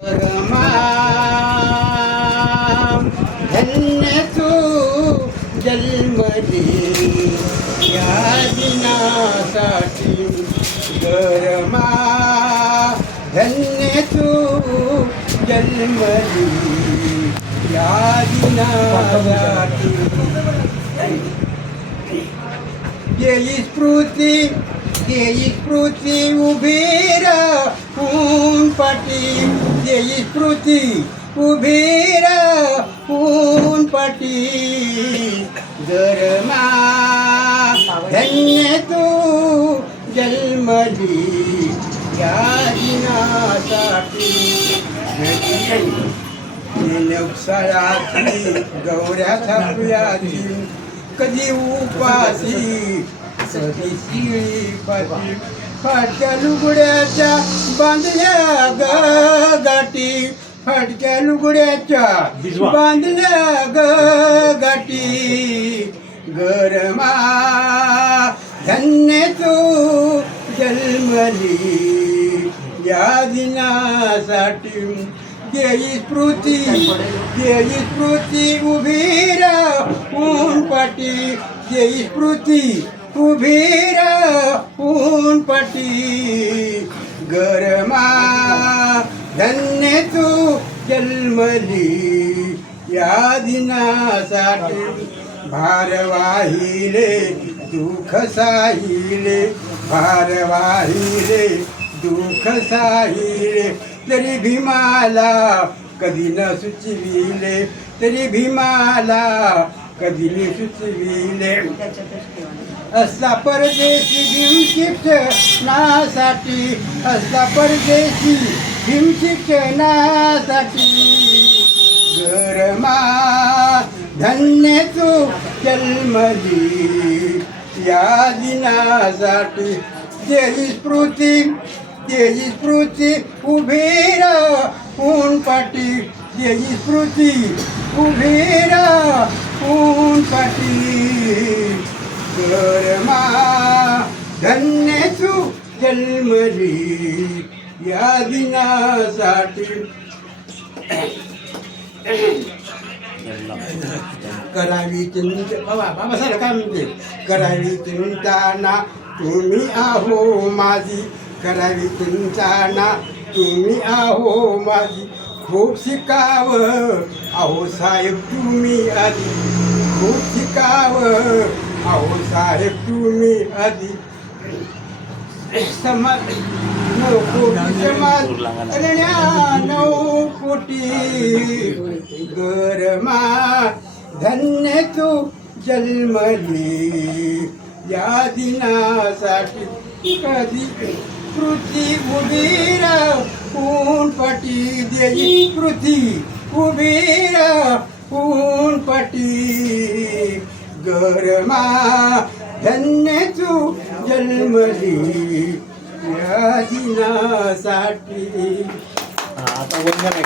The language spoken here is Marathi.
रमा धन्य तू जन्मली या दिनासाठी गरमा धन्य तू जन्मली या दिनासाठी येई स्फूर्ती उभी राहून पाठी येई स्फूर्ती उभी राहून पाठी गरमा धन्य तू जन्मली या दिनासाठी नवसाळाची गौऱ्या थापल्याची कधी उपासी कधी शिळी पाती फाटक्या लुगड्याच्या बांधल्या ग गाठी फाटक्या लुगड्याच्या बांधल्या ग गाठी गरमा धन्य तू जन्मली या दिनासाठी देई स्फूर्ती उभी राहून पाठी देई स्फूर्ती उभी राहून पाठी गरमा धन्य तू जन्मली या दिनासाठी भार वाहिले दुःख साहिले भार वाहिले दुःख साहिले तरी भीमाला कधी न सुचविले तरी भीमाला कधी न सुचविले असला परदेशी भीम शिक्षणासाठी असला परदेशी भीम शिक्षणासाठी गरमा धन्य तू जन्मली या दिनासाठी देई स्फूर्ती उभी राहून पाठी देई स्फूर्ती उभी राहून पाठी गरमा धन्य तू जन्मली या दिनासाठी करावी चिंता बाबा सर काय म्हणते करावी चिंताना तुम्ही आहो माझी करावी चिंताना तुम्ही आहो माझी खूप शिकावं आहो साहेब तुम्ही आधी खूप शिकावं आहो साहेब तुम्ही आधी समाज 9 कोटी समाज अनन्या 9 कोटी गरमा धन्य तू जन्मली या दिनासाठी कधी स्फूर्ती उभी राहून पाठी देई स्फूर्ती उभी राहून पाठी गरमा धन्य तू जन्मली या दिनासाठी. आता वंदन आहे.